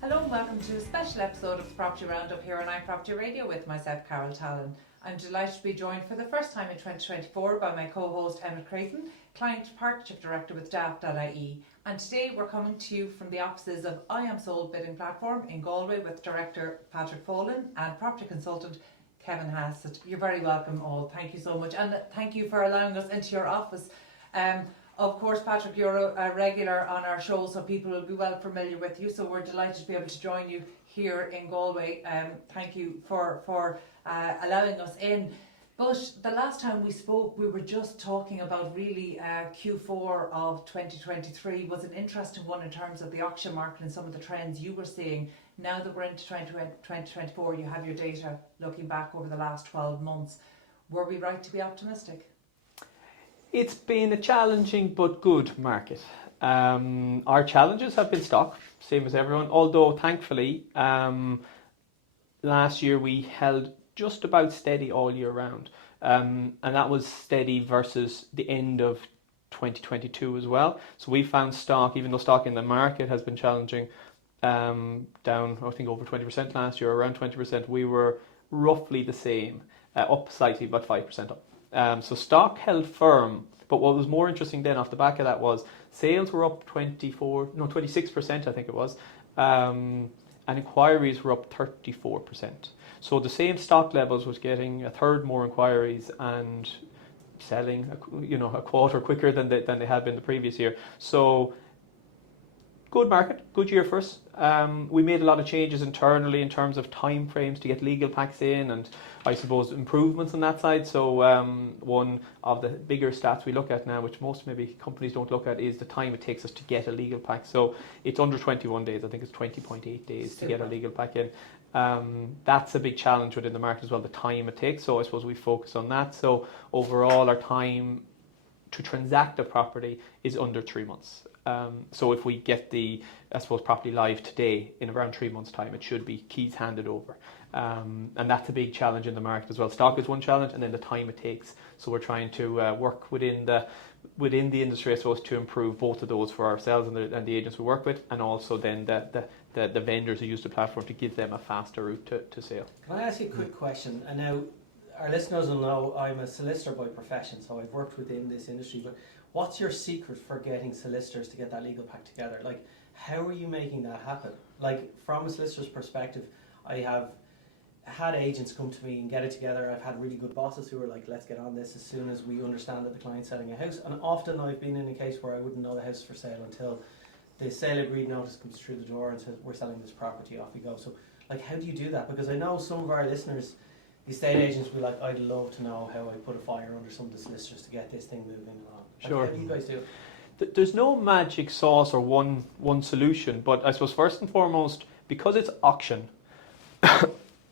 Hello and welcome to a special episode of the Property Roundup here on iPropertyRadio with myself, Carol Tallon. I'm delighted to be joined for the first time in 2024 by my co-host Emmet Creighton, Client Partnership Director with Daft.ie. And today we're coming to you from the offices of I Am Sold Bidding Platform in Galway with Director Patrick Folan and Property Consultant Kevin Hasset. You're very welcome all. Thank you so much, and thank you for allowing us into your office. Of course, Patrick, you're a regular on our show, so people will be well familiar with you. So we're delighted to be able to join you here in Galway. Thank you for allowing us in. But the last time we spoke, we were just talking about really Q4 of 2023 was an interesting one in terms of the auction market and some of the trends you were seeing. Now that we're into 2024, you have your data looking back over the last 12 months. Were we right to be optimistic? It's been a challenging but good market. Our challenges have been stock, same as everyone, although thankfully last year we held just about steady all year round, and that was steady versus the end of 2022 as well. So we found stock, even though stock in the market has been challenging, down I think over 20% last year, around 20%, we were roughly the same, up slightly, about 5% up. So stock held firm, but what was more interesting then off the back of that was sales were up 26% I think it was, and inquiries were up 34%. So the same stock levels was getting a third more inquiries and selling a quarter quicker than they had been the previous year. So good market, good year for us. We made a lot of changes internally in terms of time frames to get legal packs in, and I suppose improvements on that side. So one of the bigger stats we look at now, which most maybe companies don't look at, is the time it takes us to get a legal pack. So it's under 21 days. I think it's 20.8 days to get a legal pack in. That's a big challenge within the market as well, the time it takes. So I suppose we focus on that. So overall, our time to transact a property is under 3 months. So if we get the, I suppose, property live today, in around 3 months' time, it should be keys handed over. And that's a big challenge in the market as well. Stock is one challenge, and then the time it takes. So we're trying to work within the industry, I suppose, to improve both of those for ourselves and the agents we work with, and also then the vendors who use the platform to give them a faster route to sale. Can I ask you a quick question? And now, our listeners will know I'm a solicitor by profession, so I've worked within this industry, but what's your secret for getting solicitors to get that legal pack together? Like, how are you making that happen? Like, from a solicitor's perspective, I have had agents come to me and get it together. I've had really good bosses who are like, let's get on this as soon as we understand that the client's selling a house. And often I've been in a case where I wouldn't know the house is for sale until the sale agreed notice comes through the door and says, we're selling this property, off we go. So, like, how do you do that? Because I know some of our listeners, the estate agents, will be like, I'd love to know how I put a fire under some of the solicitors to get this thing moving along. Sure. How do you guys do it? There's no magic sauce or one solution, but I suppose first and foremost, because it's auction,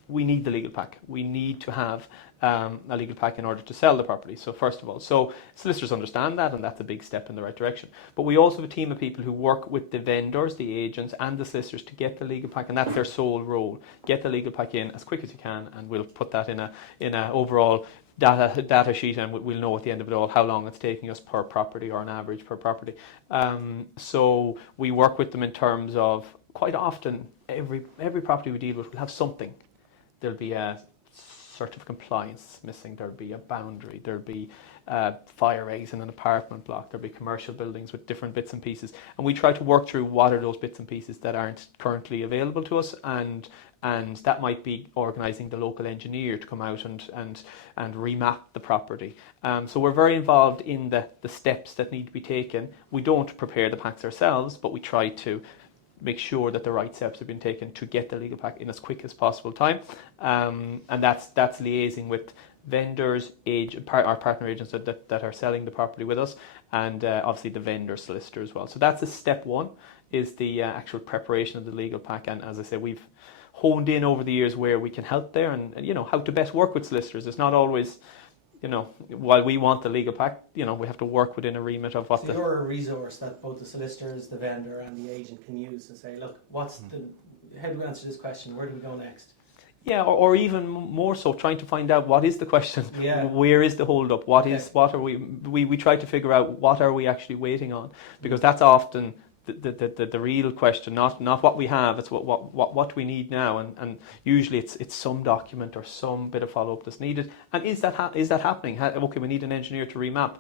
we need the legal pack. We need to have a legal pack in order to sell the property. So first of all, so solicitors understand that, and that's a big step in the right direction. But we also have a team of people who work with the vendors, the agents, and the solicitors to get the legal pack, and that's their sole role. Get the legal pack in as quick as you can, and we'll put that in a overall data sheet, and we'll know at the end of it all how long it's taking us per property, or an average per property. So we work with them in terms of, quite often every property we deal with will have something. There'll be a cert of compliance missing, there'll be a boundary, there'll be fire eggs in an apartment block, there'll be commercial buildings with different bits and pieces, and we try to work through what are those bits and pieces that aren't currently available to us, and that might be organising the local engineer to come out and remap the property. So we're very involved in the steps that need to be taken. We don't prepare the packs ourselves, but we try to make sure that the right steps have been taken to get the legal pack in as quick as possible time, and that's liaising with vendors, our partner agents that are selling the property with us, and obviously the vendor solicitor as well. So that's a step one, is the actual preparation of the legal pack. And as I say, we've honed in over the years where we can help there, and how to best work with solicitors. It's not always, while we want the legal pack, we have to work within a remit of what. So you're a resource that both the solicitors, the vendor, and the agent can use to say, look, how do we answer this question? Where do we go next? Yeah, or even more so, trying to find out what is the question. Yeah. Where is the hold up? What are we try to figure out what are we actually waiting on, because that's often the real question, not what we have, it's what we need now, and usually it's some document or some bit of follow-up that's needed. And is that happening? Okay, we need an engineer to remap.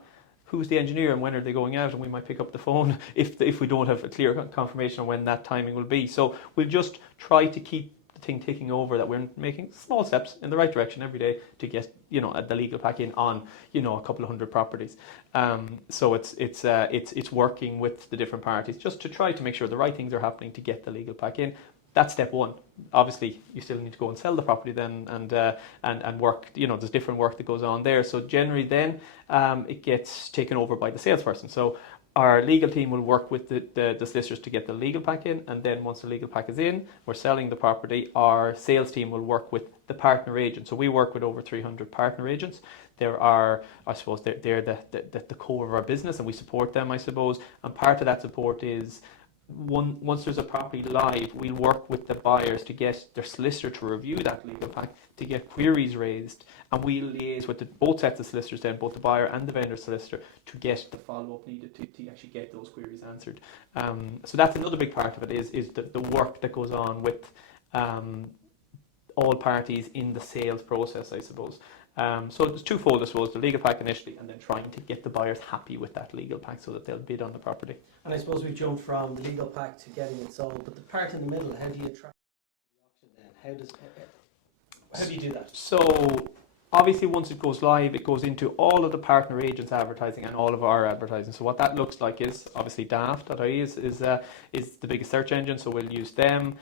Who's the engineer and when are they going out? And we might pick up the phone if we don't have a clear confirmation on when that timing will be. So we'll just try to keep the thing ticking over, that we're making small steps in the right direction every day to get the legal pack in on a couple of hundred properties. So it's working with the different parties just to try to make sure the right things are happening to get the legal pack in. That's step one. Obviously, you still need to go and sell the property then, and work. There's different work that goes on there. So generally, then it gets taken over by the salesperson. So our legal team will work with the solicitors to get the legal pack in, and then once the legal pack is in, we're selling the property. Our sales team will work with the partner agent. So we work with over 300 partner agents. There are, I suppose, they're the core of our business, and we support them, I suppose. And part of that support is, once there's a property live, we'll work with the buyers to get their solicitor to review that legal pack, to get queries raised, and we'll liaise with both sets of solicitors then, both the buyer and the vendor solicitor, to get the follow-up needed to actually get those queries answered. So that's another big part of it, is the work that goes on with all parties in the sales process, I suppose. So it's twofold, I suppose, the legal pack initially, and then trying to get the buyers happy with that legal pack so that they'll bid on the property. And I suppose we jumped from the legal pack to getting it sold, but the part in the middle, how do you track the auction then? How do you do that? So obviously, once it goes live, it goes into all of the partner agents' advertising and all of our advertising. So what that looks like is, obviously, Daft.ie is the biggest search engine, so we'll use them.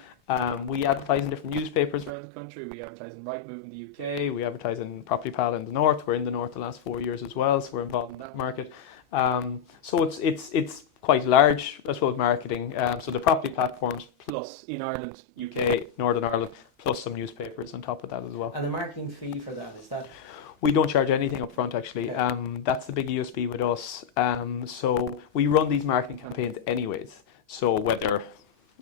We advertise in different newspapers around the country. We advertise in Rightmove in the UK. We advertise in Property Pal in the north. We're in the north the last 4 years as well, so we're involved in that market. So it's quite large, I suppose, marketing. So the property platforms, plus in Ireland, UK, Northern Ireland, plus some newspapers on top of that as well. And the marketing fee for that, is that? We don't charge anything up front, actually. Okay. That's the big USP with us. So we run these marketing campaigns anyways. So whether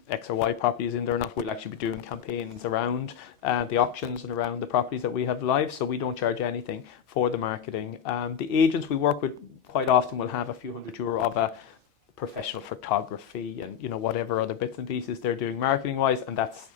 X or Y property is in there or not, we'll actually be doing campaigns around the auctions and around the properties that we have live, so we don't charge anything for the marketing. The agents we work with quite often will have a few €100 of a professional photography and whatever other bits and pieces they're doing marketing wise, and that's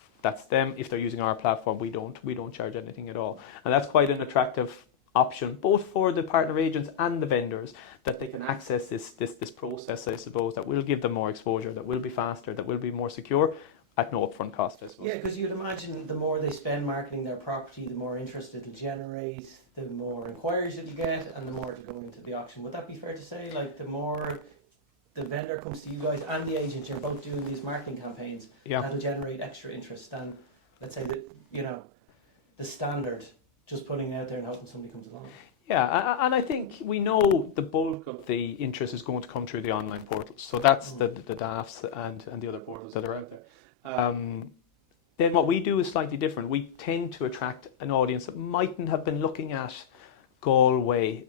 them. If they're using our platform, we don't charge anything at all, and that's quite an attractive option both for the partner agents and the vendors, that they can access this process, I suppose, that will give them more exposure, that will be faster, that will be more secure at no upfront cost, I suppose. Yeah, because you'd imagine the more they spend marketing their property, the more interest it'll generate, the more inquiries it'll get, and the more it'll go into the auction. Would that be fair to say? Like, the more the vendor comes to you guys and the agent, you're both doing these marketing campaigns, that'll generate extra interest than, let's say, the standard, just putting it out there and hoping somebody comes along. Yeah, and I think we know the bulk of the interest is going to come through the online portals. So that's the Dafts and the other portals that are out there. Then what we do is slightly different. We tend to attract an audience that mightn't have been looking at Galway,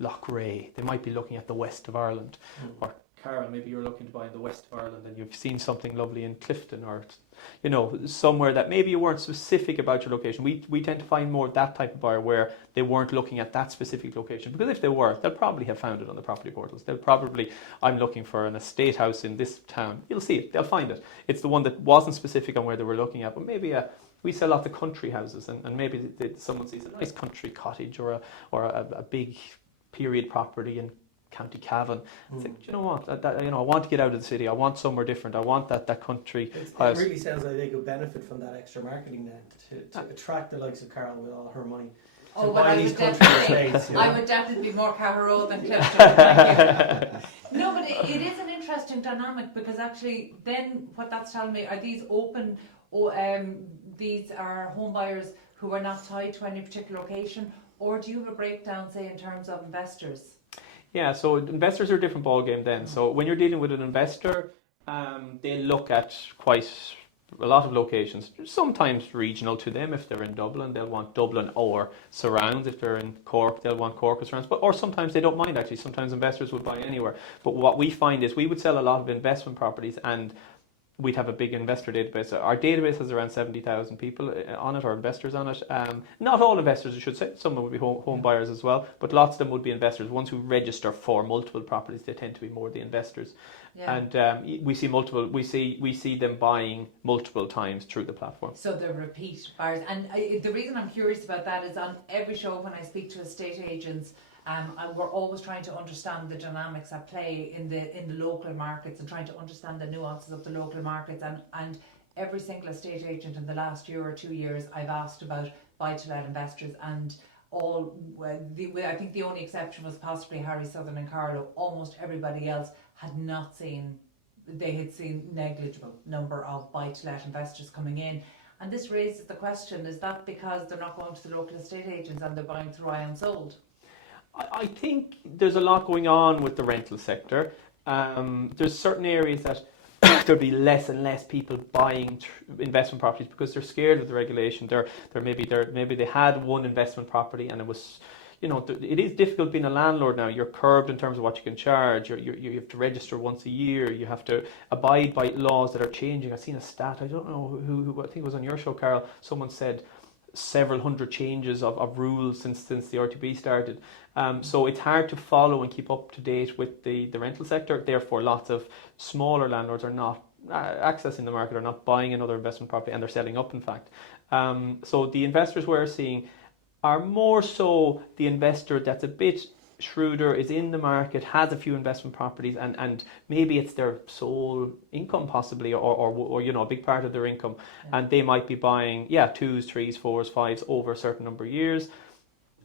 Loughrea. They might be looking at the west of Ireland. Or Carol, maybe you're looking to buy in the west of Ireland and you've seen something lovely in Clifton, or somewhere that maybe you weren't specific about your location. We tend to find more that type of buyer where they weren't looking at that specific location, because if they were, they'll probably have found it on the property portals. They'll probably, I'm looking for an estate house in this town. You'll see it, they'll find it. It's the one that wasn't specific on where they were looking at, but maybe we sell lots of country houses, and maybe someone sees a nice country cottage or a big period property in County Cavan. Think, you know what? I want to get out of the city. I want somewhere different. I want that country house. It really sounds like they could benefit from that extra marketing then to attract the likes of Carol with all her money. Oh, but I would definitely be more Carol than Clifton. Thank you. No, but it is an interesting dynamic, because actually, then what that's telling me are these open. These are home buyers who are not tied to any particular location, or do you have a breakdown, say, in terms of investors? Yeah, so investors are a different ballgame then. So when you're dealing with an investor, they look at quite a lot of locations, sometimes regional to them. If they're in Dublin, they'll want Dublin or surrounds. If they're in Cork, they'll want Cork or surrounds. Or sometimes they don't mind, actually. Sometimes investors would buy anywhere. But what we find is we would sell a lot of investment properties, and we'd have a big investor database. Our database has around 70,000 people on it, or investors on it. Not all investors, I should say. Some would be home buyers as well, but lots of them would be investors. Ones who register for multiple properties, they tend to be more the investors. Yeah. And we see them buying multiple times through the platform. So they're repeat buyers. And the reason I'm curious about that is on every show when I speak to estate agents, we're always trying to understand the dynamics at play in the local markets and trying to understand the nuances of the local markets. And every single estate agent in the last year or 2 years, I've asked about buy-to-let investors, and I think the only exception was possibly Harry Southern and Carlo. Almost everybody else had not seen, they had seen negligible number of buy-to-let investors coming in. And this raises the question, is that because they're not going to the local estate agents and they're buying through I Am Sold? I think there's a lot going on with the rental sector. There's certain areas that there'll be less and less people buying investment properties because they're scared of the regulation. Maybe they had one investment property and it was, it is difficult being a landlord now. You're curbed in terms of what you can charge. You have to register once a year. You have to abide by laws that are changing. I've seen a stat. I don't know who I think it was on your show, Carol. Someone said several hundred changes of rules since the RTB started. So it's hard to follow and keep up to date with the rental sector. Therefore, lots of smaller landlords are not accessing the market, are not buying another investment property, and they're selling up, in fact. So the investors we're seeing are more so the investor that's a bit shrewder, is in the market, has a few investment properties, and maybe it's their sole income possibly, or a big part of their income, and they might be buying 2s, 3s, 4s, 5s over a certain number of years.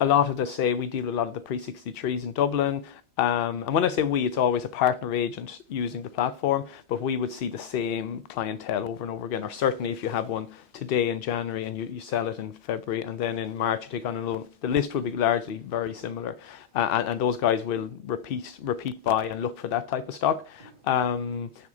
A lot of we deal with a lot of the pre-63s in Dublin, and when I say we, it's always a partner agent using the platform, but we would see the same clientele over and over again. Or certainly if you have one today in January and you sell it in February, and then in March you take on a loan, the list will be largely very similar, and those guys will repeat buy and look for that type of stock.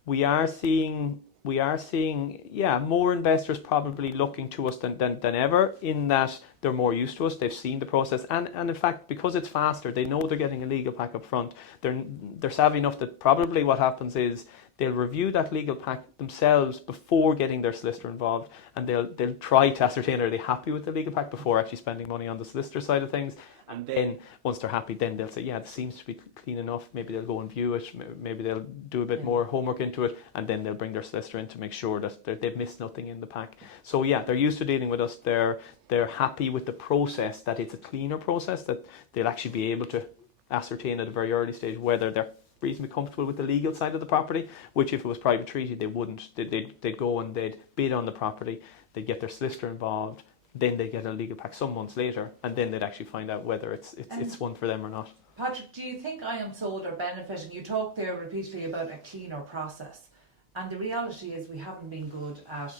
We are seeing more investors probably looking to us than ever, in that they're more used to us, they've seen the process, and in fact, because it's faster, they know they're getting a legal pack up front. They're savvy enough that probably what happens is they'll review that legal pack themselves before getting their solicitor involved, and they'll try to ascertain, are they happy with the legal pack before actually spending money on the solicitor side of things. And then once they're happy, then they'll say, it seems to be clean enough. Maybe they'll go and view it. Maybe they'll do a bit more homework into it, and then they'll bring their solicitor in to make sure that they've missed nothing in the pack. So they're used to dealing with us. They're happy with the process, that it's a cleaner process, that they'll actually be able to ascertain at a very early stage whether they're reasonably comfortable with the legal side of the property, which if it was private treaty, they wouldn't. They'd go and they'd bid on the property, they'd get their solicitor involved, then they get a legal pack some months later, and then they'd actually find out whether it's one for them or not. Patrick, do you think I Am Sold are benefiting? You talked there repeatedly about a cleaner process, and the reality is we haven't been good at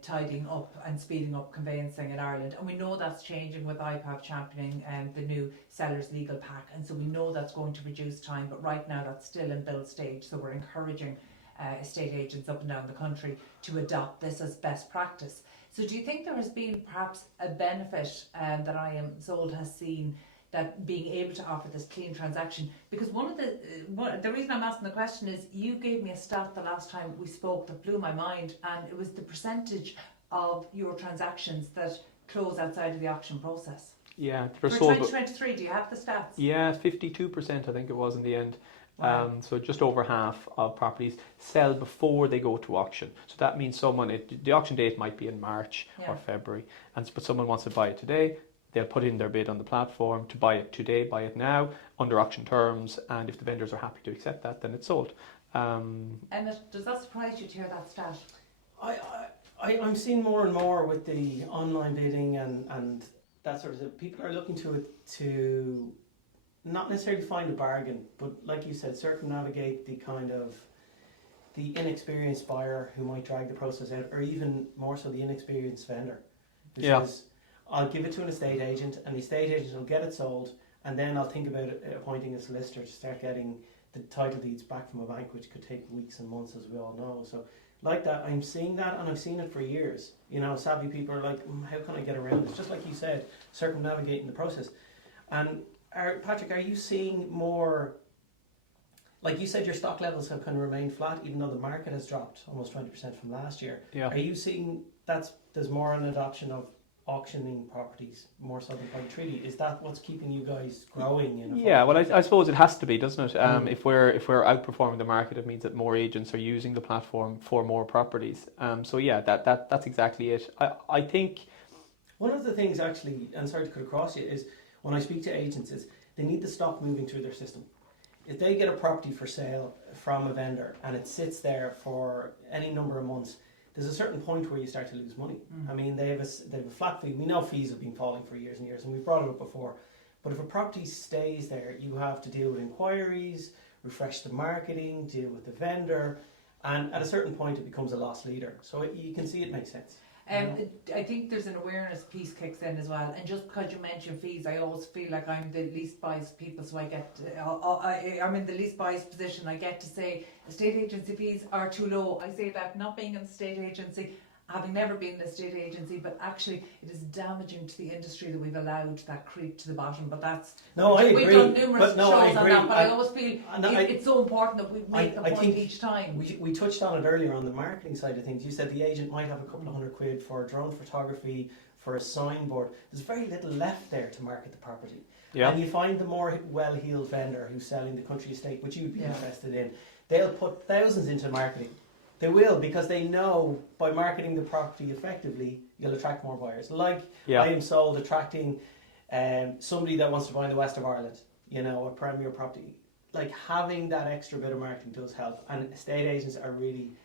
tidying up and speeding up conveyancing in Ireland, and we know that's changing with IPAV championing the new seller's legal pack, and so we know that's going to reduce time, but right now that's still in build stage, so we're encouraging estate agents up and down the country to adopt this as best practice. So do you think there has been perhaps a benefit that I Am Sold has seen, that being able to offer this clean transaction? Because the reason I'm asking the question is, you gave me a stat the last time we spoke that blew my mind, and it was the percentage of your transactions that close outside of the auction process. Yeah, for 2023, do you have the stats? Yeah, 52% I think it was in the end. Wow. So just over half of properties sell before they go to auction. So that means the auction date might be in March or February, but someone wants to buy it today. They'll put in their bid on the platform to buy it today, buy it now, under auction terms, and if the vendors are happy to accept that, then it's sold. Emmet, does that surprise you to hear that stat? I'm seeing more and more with the online bidding and that sort of thing. People are looking to it to not necessarily find a bargain, but like you said, circumnavigate the inexperienced buyer who might drag the process out, or even more so the inexperienced vendor. Because I'll give it to an estate agent, and the estate agent will get it sold, and then I'll think about appointing a solicitor to start getting the title deeds back from a bank, which could take weeks and months, as we all know. So like that, I'm seeing that, and I've seen it for years. Savvy people are like, how can I get around this? Just like you said, circumnavigating the process. And Patrick, are you seeing more like you said, your stock levels have kind of remained flat, even though the market has dropped almost 20% from last year. Yeah. Are you seeing there's more an adoption of auctioning properties more so than property treaty? Is that what's keeping you guys growing? Yeah, well, I suppose it has to be, doesn't it? If we're outperforming the market, it means that more agents are using the platform for more properties. So yeah, that's exactly it. I think one of the things actually, and sorry to cut across you, is when I speak to agents, is they need the stock moving through their system. If they get a property for sale from a vendor and it sits there for any number of months, there's a certain point where you start to lose money. I mean, they have a flat fee. We know fees have been falling for years and years, and we've brought it up before. But if a property stays there, you have to deal with inquiries, refresh the marketing, deal with the vendor, and at a certain point it becomes a loss leader. So you can see it makes sense. I think there's an awareness piece kicks in as well, and just because you mention fees, I always feel like I'm the least biased people, so I'm in the least biased position. I get to say estate agency fees are too low. I say that not being an estate agency, having never been an estate agency, but actually it is damaging to the industry that we've allowed that creep to the bottom. But that's I agree. We've done numerous shows on that, but I always feel it's so important that we make a point each time. We touched on it earlier on the marketing side of things. You said the agent might have a couple of £100 for drone photography, for a signboard. There's very little left there to market the property. Yeah. And you find the more well-heeled vendor who's selling the country estate, which you'd be interested in, they'll put thousands into marketing. They will, because they know by marketing the property effectively, you'll attract more buyers. Like I Am Sold attracting somebody that wants to buy in the west of Ireland, a premier property. Like having that extra bit of marketing does help, and estate agents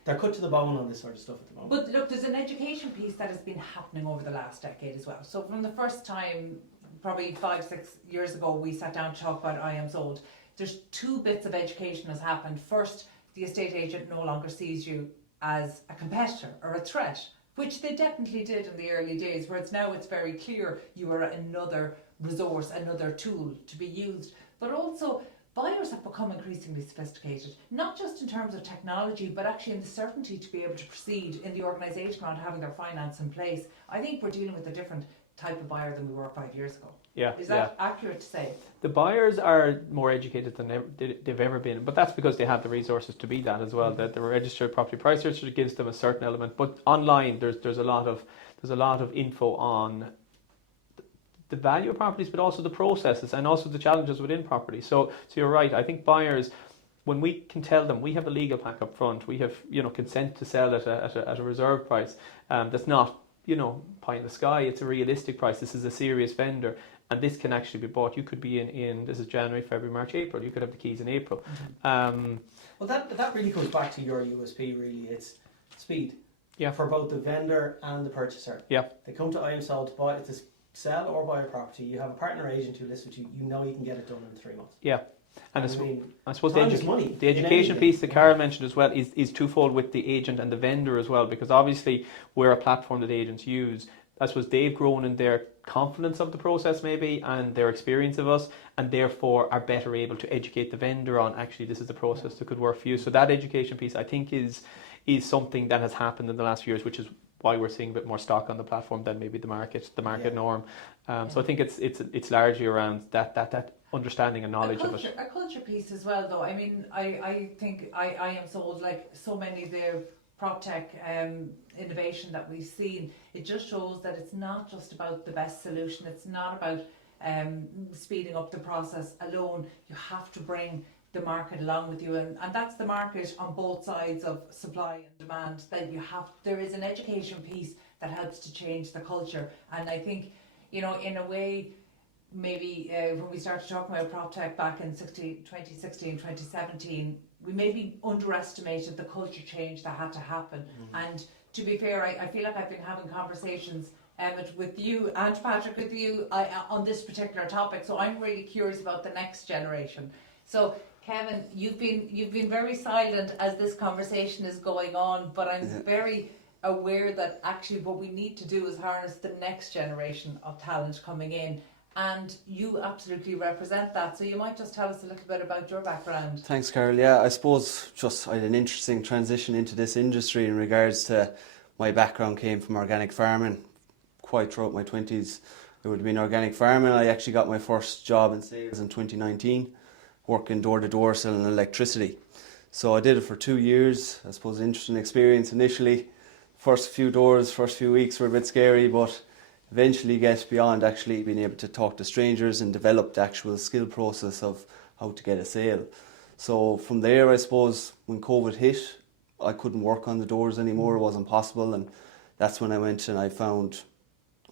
they're cut to the bone on this sort of stuff at the moment. But look, there's an education piece that has been happening over the last decade as well. So from the first time, probably 5-6 years ago, we sat down to talk about I Am Sold. There's two bits of education has happened. First, the estate agent no longer sees you as a competitor or a threat, which they definitely did in the early days, whereas now it's very clear you are another resource, another tool to be used. But also, buyers have become increasingly sophisticated, not just in terms of technology, but actually in the certainty to be able to proceed in the organisation around having their finance in place. I think we're dealing with a different type of buyer than we were 5 years ago. Yeah, is that accurate to say? The buyers are more educated than they've ever been, but that's because they have the resources to be that as well. That the registered property price searcher gives them a certain element, but online there's a lot of info on the value of properties, but also the processes and also the challenges within property. So you're right. I think buyers, when we can tell them we have a legal pack up front, we have consent to sell at a reserve price. That's not pie in the sky. It's a realistic price. This is a serious vendor. And this can actually be bought. You could be in this is January, February, March, April. You could have the keys in April. Well, that really comes back to your USP, really. It's speed. Yeah. For both the vendor and the purchaser. Yeah. They come to I Am Sold to buy, to sell or buy a property. You have a partner agent who lists with you. You know you can get it done in 3 months. Yeah. And I suppose the education piece that Carol mentioned as well is twofold with the agent and the vendor as well, because obviously we're a platform that agents use. I suppose they've grown in their confidence of the process maybe and their experience of us, and therefore are better able to educate the vendor on actually this is the process that could work for you. So that education piece I think is something that has happened in the last few years, which is why we're seeing a bit more stock on the platform than maybe the market norm. So I think it's largely around that understanding and knowledge of it. A culture piece as well, though. I mean, I think I Am Sold, like so many of the prop tech innovation that we've seen, it just shows that it's not just about the best solution. It's not about speeding up the process alone. You have to bring the market along with you, and that's the market on both sides of supply and demand. That there is an education piece that helps to change the culture, and I think in a way, maybe when we started talking about prop tech back in 2016, 2017, we maybe underestimated the culture change that had to happen. And to be fair, I feel like I've been having conversations, Emmet, with you and Patrick with you on this particular topic. So I'm really curious about the next generation. So Kevin, you've been very silent as this conversation is going on, but I'm very aware that actually what we need to do is harness the next generation of talent coming in. And you absolutely represent that. So you might just tell us a little bit about your background. Thanks, Carol. Yeah, I suppose I had an interesting transition into this industry in regards to my background came from organic farming. Quite throughout my 20s, it would have been organic farming. I actually got my first job in sales in 2019. working door to door selling electricity. So I did it for 2 years. I suppose interesting experience initially. First few doors, first few weeks were a bit scary, but eventually get beyond actually being able to talk to strangers and develop the actual skill process of how to get a sale. So from there, I suppose, when COVID hit, I couldn't work on the doors anymore. It wasn't possible, and that's when I went and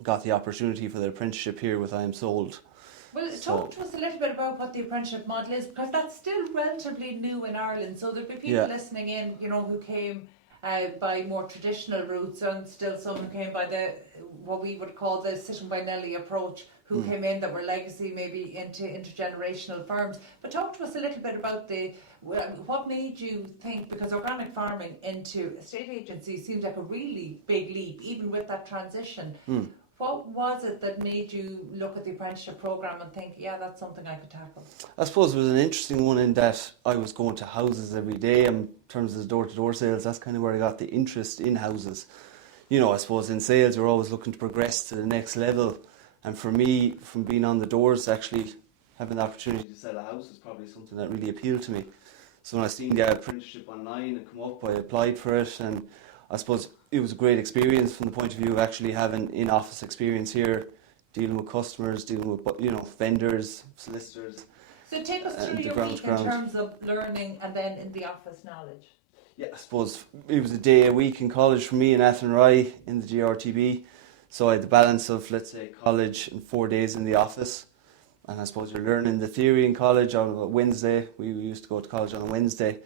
got the opportunity for the apprenticeship here with I Am Sold. Well, talk to us a little bit about what the apprenticeship model is, because that's still relatively new in Ireland. So there'll be people listening in, who came by more traditional routes, and still some who came by what we would call the sitting by Nelly approach, who came in that were legacy, maybe into intergenerational firms. But talk to us a little bit about what made you think, because organic farming into estate agency seems like a really big leap, even with that transition. What was it that made you look at the apprenticeship programme and think, yeah, that's something I could tackle? I suppose it was an interesting one in that I was going to houses every day. In terms of door-to-door sales, that's kind of where I got the interest in houses. I suppose in sales, you're always looking to progress to the next level. And for me, from being on the doors, actually having the opportunity to sell a house is probably something that really appealed to me. So when I seen the apprenticeship online and come up, I applied for it, and I suppose it was a great experience from the point of view of actually having in-office experience here, dealing with customers, dealing with vendors, solicitors. So take us through your week in terms of learning and then in the office knowledge. Yeah, I suppose it was a day a week in college for me in Athenry in the GRTB. So I had the balance of, let's say, college and 4 days in the office. And I suppose you're learning the theory in college on a Wednesday. We used to go to college on a Wednesday.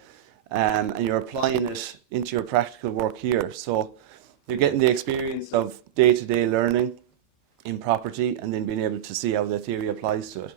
And you're applying it into your practical work here. So you're getting the experience of day-to-day learning in property and then being able to see how the theory applies to it.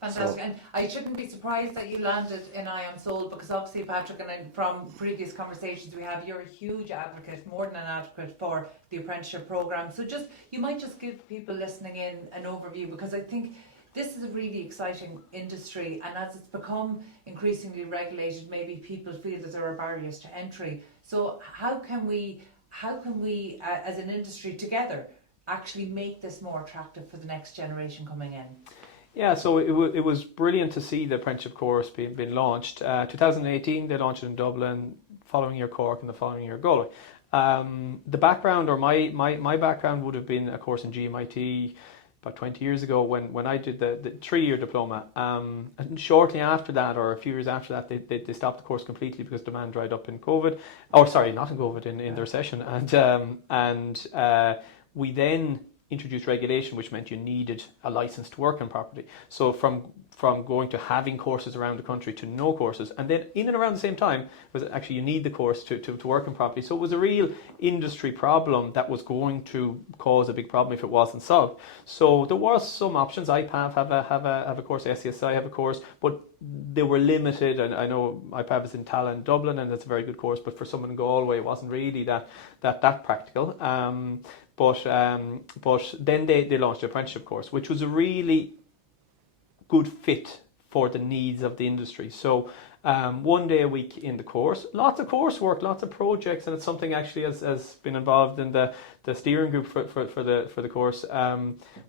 Fantastic. And I shouldn't be surprised that you landed in I Am Sold, because obviously, Patrick, and from previous conversations we have, you're a huge advocate, more than an advocate, for the apprenticeship programme. So you might just give people listening in an overview, because I think this is a really exciting industry, and as it's become increasingly regulated, maybe people feel that there are barriers to entry. So how can we as an industry together actually make this more attractive for the next generation coming in? Yeah, so it was brilliant to see the apprenticeship course being launched. 2018, they launched it in Dublin, following year Cork, and the following year Galway. The background, or my background, would have been a course in GMIT about 20 years ago when I did the 3-year diploma. And shortly after that, or a few years after that, they stopped the course completely because demand dried up in COVID. Or sorry, not in COVID, in the recession. And we then introduced regulation, which meant you needed a license to work in property. So from going to having courses around the country to no courses, and then in and around the same time was actually you need the course to work in property. So it was a real industry problem that was going to cause a big problem if it wasn't solved. So there was some options. IPAV have a course, SCSI have a course, but they were limited. And I know IPAV is in Tallon, Dublin, and that's a very good course, but for someone in Galway it wasn't really that practical. But then they launched the apprenticeship course, which was a really good fit for the needs of the industry. So 1 day a week in the course, lots of coursework, lots of projects, and it's something actually has been involved in the steering group for the course.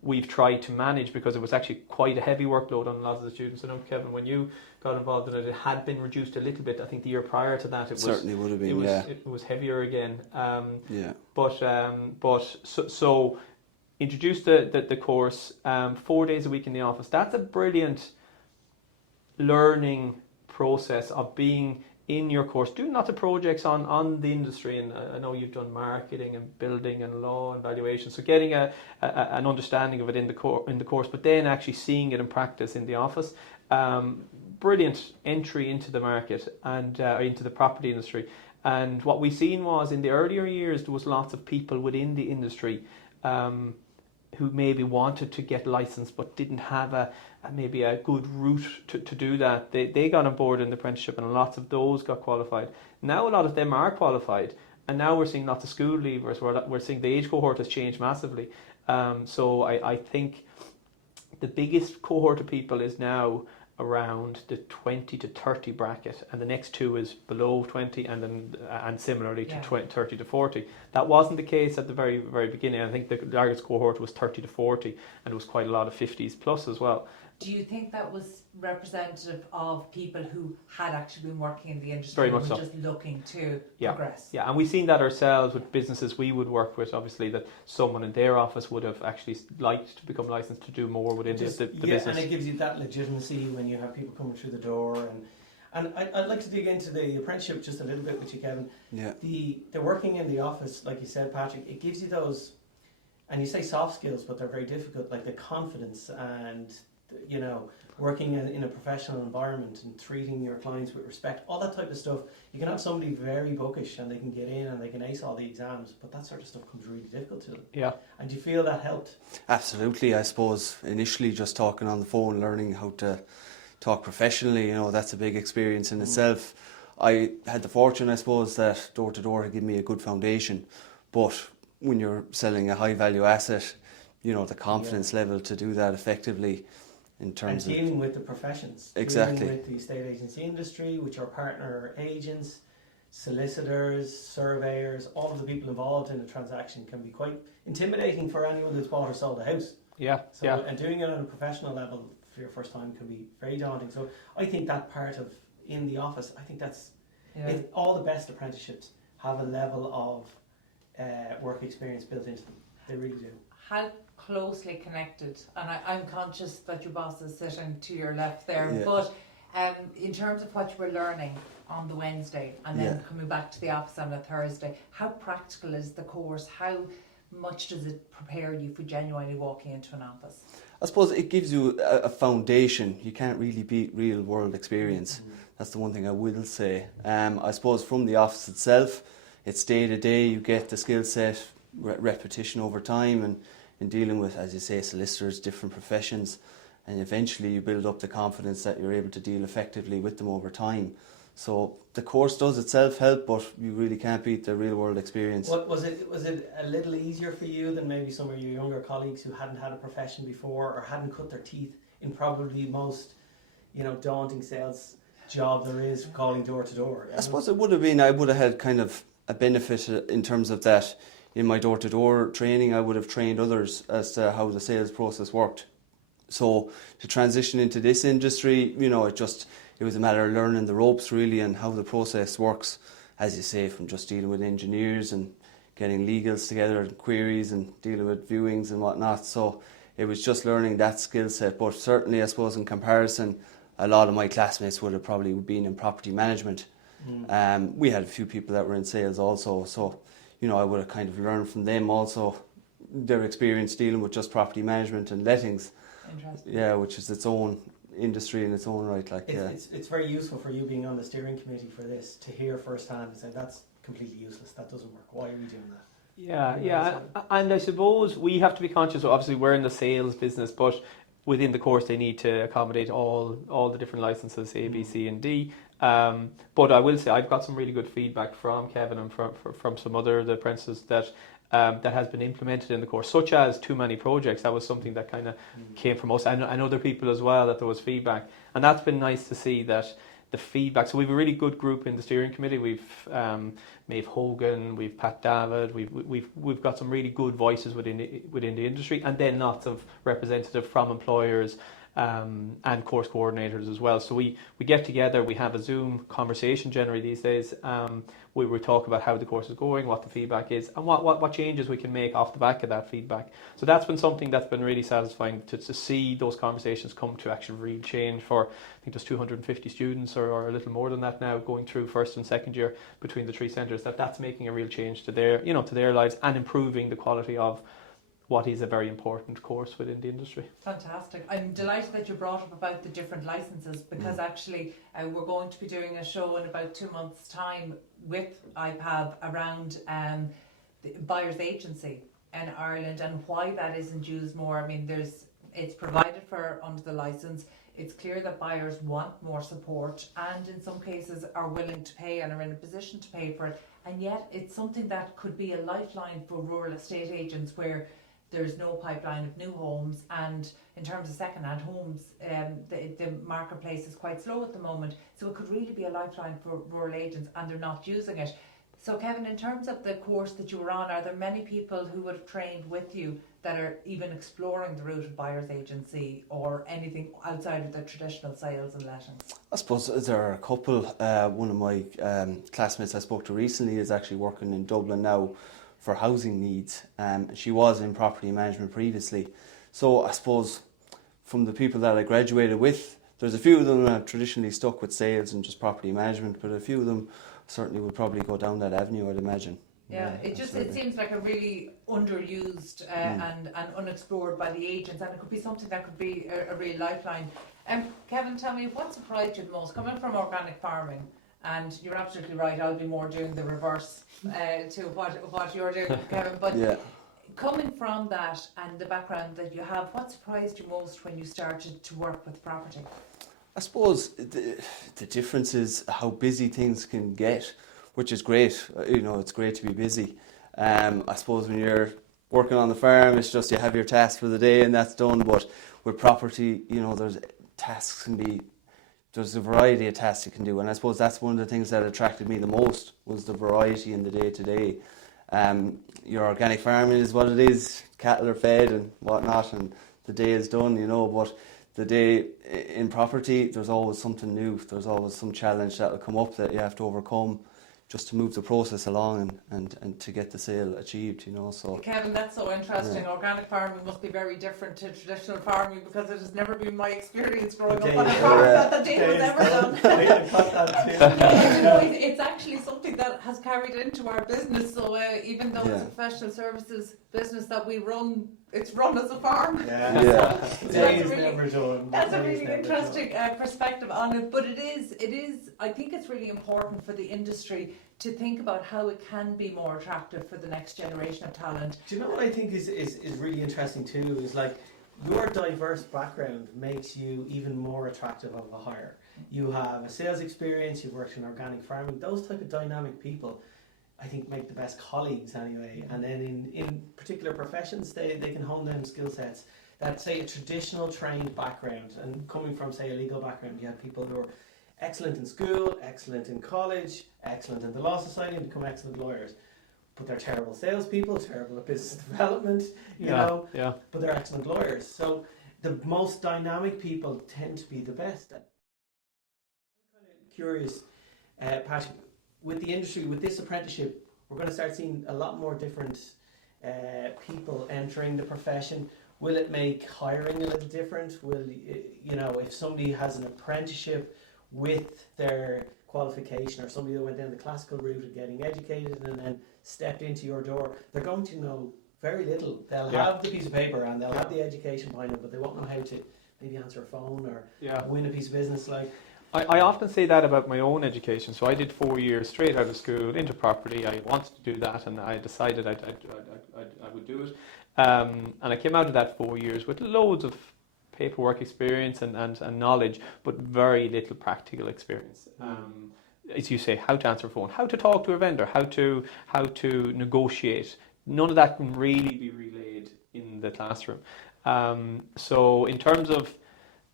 We've tried to manage, because it was actually quite a heavy workload on a lot of the students. I know, Kevin, when you got involved in it, it had been reduced a little bit. I think the year prior to that, it certainly would have been. It was heavier again. So introduced the course, 4 days a week in the office. That's a brilliant learning process of being in your course, doing lots of projects on the industry. And I know you've done marketing and building and law and valuation, so getting an understanding of it in the course, but then actually seeing it in practice in the office. Brilliant entry into the market and into the property industry. And what we've seen was, in the earlier years, there was lots of people within the industry who maybe wanted to get licensed but didn't have maybe a good route to do that. They got on board in the apprenticeship, and lots of those got qualified. Now a lot of them are qualified, and now we're seeing lots of school leavers. We're seeing the age cohort has changed massively. So I think the biggest cohort of people is now around the 20 to 30 bracket, and the next two is below 20, and similarly to 30 to 40. That wasn't the case at the very, very beginning. I think the largest cohort was 30 to 40, and it was quite a lot of 50s plus as well. Do you think that was representative of people who had actually been working in the industry Very and much were so. just looking to Yeah. progress? Yeah, and we've seen that ourselves with businesses we would work with, obviously, that someone in their office would have actually liked to become licensed to do more within the business. And it gives you that legitimacy when you have people coming through the door. And I'd like to dig into the apprenticeship just a little bit with you, Kevin. Yeah. The working in the office, like you said, Patrick, it gives you those, and you say soft skills, but they're very difficult, like the confidence and, you know, working in a professional environment and treating your clients with respect, all that type of stuff. You can have somebody very bookish and they can get in and they can ace all the exams, but that sort of stuff comes really difficult to them. Yeah. And do you feel that helped? Absolutely. I suppose initially just talking on the phone, learning how to talk professionally, you know, that's a big experience in itself. I had the fortune, I suppose, that door to door had given me a good foundation, but when you're selling a high value asset, you know, the confidence level to do that effectively in terms and dealing with the professions. Exactly. Dealing with the estate agency industry, with your partner agents, solicitors, surveyors, all of the people involved in a transaction can be quite intimidating for anyone that's bought or sold a house. Yeah. So, Yeah. and doing it on a professional level for your first time can be very daunting. So I think that part of in the office, I think that's all the best apprenticeships have a level of work experience built into them. They really do. How closely connected, and I'm conscious that your boss is sitting to your left there, Yeah. but in terms of what you were learning on the Wednesday and then coming back to the office on a Thursday, how practical is the course? How much does it prepare you for genuinely walking into an office? I suppose it gives you a foundation. You can't really beat real world experience. That's the one thing I will say. I suppose from the office itself, it's day to day. You get the skill set, repetition over time, and in dealing with, as you say, solicitors, different professions, and eventually you build up the confidence that you're able to deal effectively with them over time. So the course does itself help, but you really can't beat the real world experience. What was it a little easier for you than maybe some of your younger colleagues who hadn't had a profession before or hadn't cut their teeth in probably most, you know, daunting sales job there is, calling door to door? I suppose it would have been, I would have had kind of a benefit in terms of that. In my door to door training, I would have trained others as to how the sales process worked. So to transition into this industry, you know, it was a matter of learning the ropes really and how the process works, as you say, from just dealing with engineers and getting legals together and queries and dealing with viewings and whatnot. So it was just learning that skill set. But certainly, I suppose, in comparison, a lot of my classmates would have probably been in property management. We had a few people that were in sales also. So, you know, I would have kind of learned from them also their experience dealing with just property management and lettings. Interesting. Yeah, which is its own industry in its own right. It's very useful for you being on the steering committee for this to hear firsthand and say that's completely useless, that doesn't work, why are we doing that? Yeah. And I suppose we have to be conscious. Obviously, we're in the sales business, but within the course, they need to accommodate all the different licenses, A, B, C, and D. But I will say I've got some really good feedback from Kevin and from some other of the apprentices that has been implemented in the course, such as too many projects. That was something that kind of came from us and other people as well, that there was feedback, and that's been nice to see that the feedback. So we've a really good group in the steering committee. We've Maeve Hogan, we've Pat David, we've got some really good voices within the industry, and then lots of representatives from employers and course coordinators as well. So we get together, we have a Zoom conversation generally these days. We talk about how the course is going, what the feedback is, and what changes we can make off the back of that feedback. So that's been something that's been really satisfying to see those conversations come to actual real change for, I think there's 250 students or a little more than that now going through first and second year between the three centres, that's making a real change to their lives and improving the quality of what is a very important course within the industry. Fantastic. I'm delighted that you brought up about the different licenses, because actually we're going to be doing a show in about 2 months' time with IPAB around the buyer's agency in Ireland and why that isn't used more. I mean, it's provided for under the licence. It's clear that buyers want more support and in some cases are willing to pay and are in a position to pay for it, and yet it's something that could be a lifeline for rural estate agents where there's no pipeline of new homes, and in terms of second-hand homes, the marketplace is quite slow at the moment. So it could really be a lifeline for rural agents, and they're not using it. So Kevin, in terms of the course that you were on, are there many people who would have trained with you that are even exploring the route of buyer's agency or anything outside of the traditional sales and lettings? I suppose there are a couple. One of my classmates I spoke to recently is actually working in Dublin now for housing needs. She was in property management previously. So I suppose from the people that I graduated with, there's a few of them that have traditionally stuck with sales and just property management, but a few of them certainly would probably go down that avenue, I'd imagine. Yeah, it seems like a really underused and unexplored by the agents, and it could be something that could be a real lifeline. Kevin, tell me, what surprised you the most coming from organic farming? And you're absolutely right, I'll be more doing the reverse to what you're doing, Kevin. But coming from that and the background that you have, what surprised you most when you started to work with property? I suppose the difference is how busy things can get, which is great. It's great to be busy. I suppose when you're working on the farm, it's just you have your task for the day and that's done. But with property, there's a variety of tasks you can do. And I suppose that's one of the things that attracted me the most, was the variety in the day-to-day. Your organic farming is what it is. Cattle are fed and whatnot, and the day is done, but the day in property, there's always something new. There's always some challenge that will come up that you have to overcome just to move the process along and to get the sale achieved, so. Kevin, that's so interesting. Organic farming must be very different to traditional farming, because it has never been my experience growing up on a farm that the day was ever done. It's actually something that has carried into our business, so even though it's a professional services business that we run, it's run as a farm. That's a really interesting perspective on it, but it is. I think it's really important for the industry to think about how it can be more attractive for the next generation of talent. Do you know what I think is really interesting too? Is like your diverse background makes you even more attractive of a hire. You have a sales experience, you've worked in organic farming. Those type of dynamic people, I think, make the best colleagues anyway. And then in particular professions, they can hone down skill sets that, say, a traditional trained background, and coming from, say, a legal background, you have people who are excellent in school, excellent in college, excellent in the law society, and become excellent lawyers. But they're terrible salespeople, terrible at business development, but they're excellent lawyers. So the most dynamic people tend to be the best. I'm kind of curious, Patrick, with the industry, with this apprenticeship, we're going to start seeing a lot more different people entering the profession. Will it make hiring a little different? Will, if somebody has an apprenticeship with their qualification, or somebody that went down the classical route of getting educated and then stepped into your door, they're going to know very little. They'll have the piece of paper and they'll have the education behind it, but they won't know how to maybe answer a phone or win a piece of business. I often say that about my own education. So I did 4 years straight out of school into property. I wanted to do that, and I decided I would do it. And I came out of that 4 years with loads of paperwork experience and knowledge, but very little practical experience. As you say, how to answer a phone, how to talk to a vendor, how to negotiate. None of that can really be relayed in the classroom. So in terms of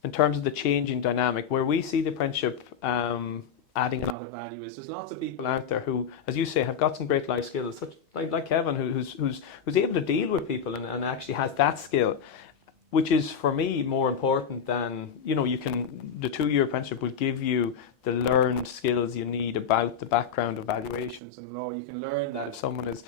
the changing dynamic, where we see the apprenticeship adding a lot of value is there's lots of people out there who, as you say, have got some great life skills, such like Kevin, who's able to deal with people and actually has that skill, which is for me more important than the 2-year apprenticeship will give you the learned skills you need about the background of valuations and law. You can learn that if someone is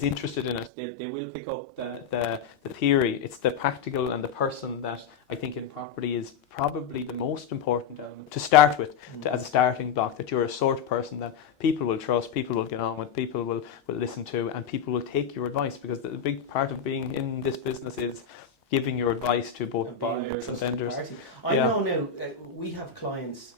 interested in it, they will pick up the theory. It's the practical and the person that I think in property is probably the most important element to start with, as a starting block, that you're a sort of person that people will trust, people will get on with, people will listen to, and people will take your advice, because the big part of being in this business is giving your advice to both buyers and vendors. I know now, we have clients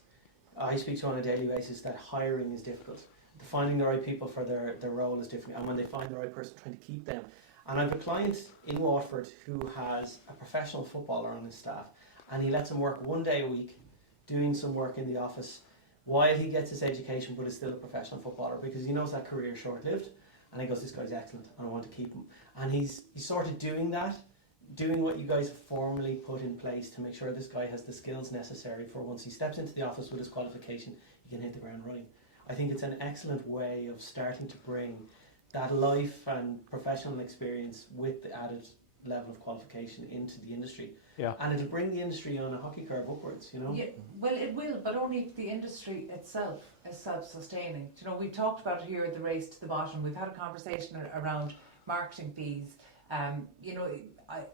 I speak to on a daily basis that hiring is difficult. Finding the right people for their role is different, and when they find the right person, trying to keep them. And I have a client in Waterford who has a professional footballer on his staff, and he lets him work 1 day a week doing some work in the office while he gets his education, but is still a professional footballer, because he knows that career is short-lived, and he goes, this guy's excellent and I want to keep him. And he's sort of doing what you guys have formally put in place to make sure this guy has the skills necessary for once he steps into the office with his qualification, he can hit the ground running. I think it's an excellent way of starting to bring that life and professional experience with the added level of qualification into the industry. Yeah. And it'll bring the industry on a hockey curve upwards, you know? Yeah, well, it will, but only if the industry itself is self-sustaining. You know, we've talked about it here at the race to the bottom. We've had a conversation around marketing fees. You know,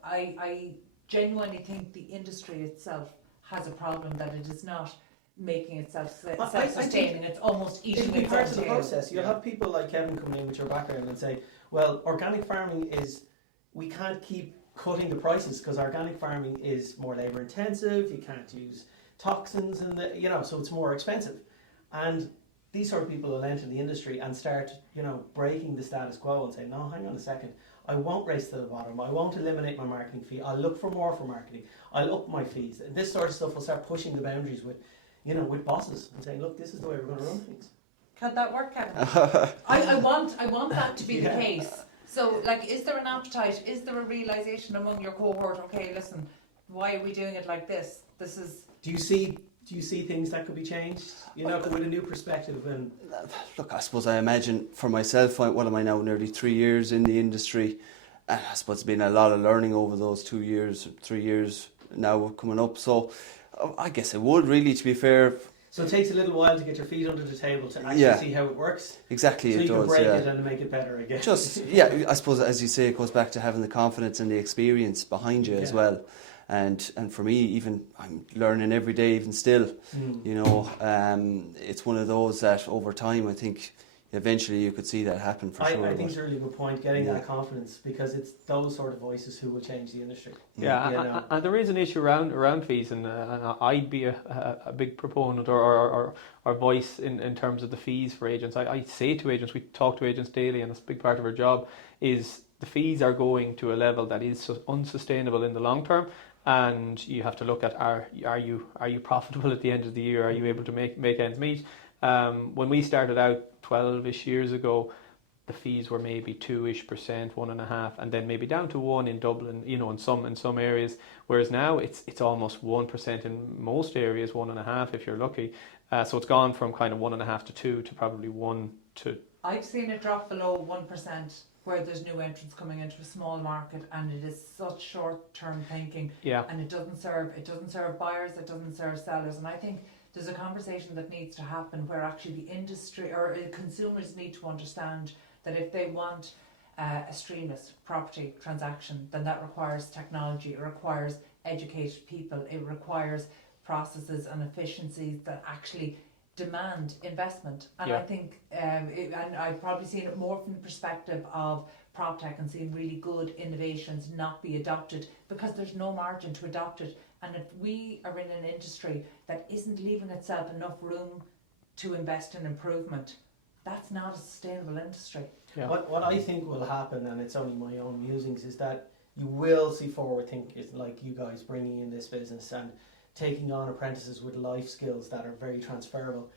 I genuinely think the industry itself has a problem that it is not making itself self-sustaining. It's almost eating It'll be its part own of the tail. process. You'll have people like Kevin coming in with your background and say, well, organic farming is, we can't keep cutting the prices because organic farming is more labour intensive, you can't use toxins and so it's more expensive. And these sort of people will enter the industry and start, breaking the status quo and say, no, hang on a second, I won't race to the bottom, I won't eliminate my marketing fee, I'll look for more for marketing, I'll up my fees. This sort of stuff will start pushing the boundaries with bosses and saying, look, this is the way we're going to run things. Can that work, Kevin? I want that to be the case. So, is there an appetite? Is there a realization among your cohort? Okay, listen, why are we doing it like this? This is. Do you see things that could be changed? With a new perspective and. Look, I suppose I imagine for myself, what am I now? Nearly 3 years in the industry, and I suppose it's been a lot of learning over those 2 years, 3 years now coming up. So, I guess it would really, to be fair. So it takes a little while to get your feet under the table to actually see how it works. Exactly, so it you does. can break it and make it better again. I suppose, as you say, it goes back to having the confidence and the experience behind you as well. And for me, even I'm learning every day, even still. It's one of those that over time, I think eventually you could see that happen for sure. I think it's a really good point, getting that confidence, because it's those sort of voices who will change the industry. Yeah, and there is an issue around fees, and I'd be a big proponent or voice in terms of the fees for agents. I say to agents, we talk to agents daily, and it's a big part of our job, is the fees are going to a level that is unsustainable in the long term. And you have to look at are you profitable at the end of the year? Are you able to make ends meet? When we started out 12-ish years ago, the fees were maybe 2-ish%, 1.5%, and then maybe down to 1% in Dublin, in some areas. Whereas now it's almost 1% in most areas, 1.5% if you're lucky. So it's gone from kind of 1.5% to 2% to probably 1% to. I've seen it drop below 1% where there's new entrants coming into a small market, and it is such short-term thinking. Yeah. And it doesn't serve buyers, it doesn't serve sellers, and I think there's a conversation that needs to happen where actually the industry or consumers need to understand that if they want a streamless property transaction, then that requires technology, it requires educated people, it requires processes and efficiencies that actually demand investment. And I think, and I've probably seen it more from the perspective of PropTech and seeing really good innovations not be adopted because there's no margin to adopt it. And if we are in an industry that isn't leaving itself enough room to invest in improvement, that's not a sustainable industry. Yeah. What I think will happen, and it's only my own musings, is that you will see forward thinkers like you guys bringing in this business and taking on apprentices with life skills that are very transferable.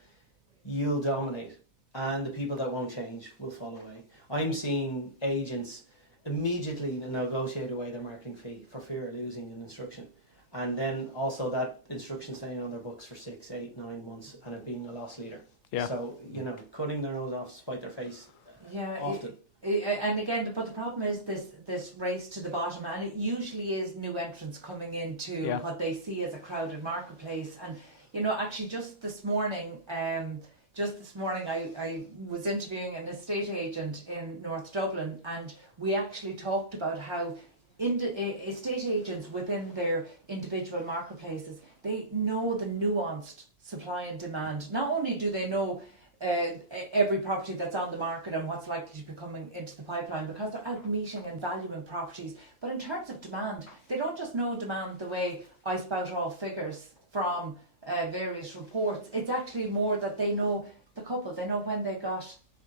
You'll dominate, and the people that won't change will fall away. I'm seeing agents immediately negotiate away their marketing fee for fear of losing an instruction, and then also that instruction staying on their books for 6, 8, 9 months and it being a loss leader. Yeah. So, cutting their nose off spite their face often. And again, but the problem is this race to the bottom, and it usually is new entrants coming into what they see as a crowded marketplace. And actually, just this morning, I was interviewing an estate agent in North Dublin, and we actually talked about how estate agents within their individual marketplaces, they know the nuanced supply and demand. Not only do they know every property that's on the market and what's likely to be coming into the pipeline because they're out meeting and valuing properties, but in terms of demand, they don't just know demand the way I spout off figures from various reports. It's actually more that they know the couple, they know when they got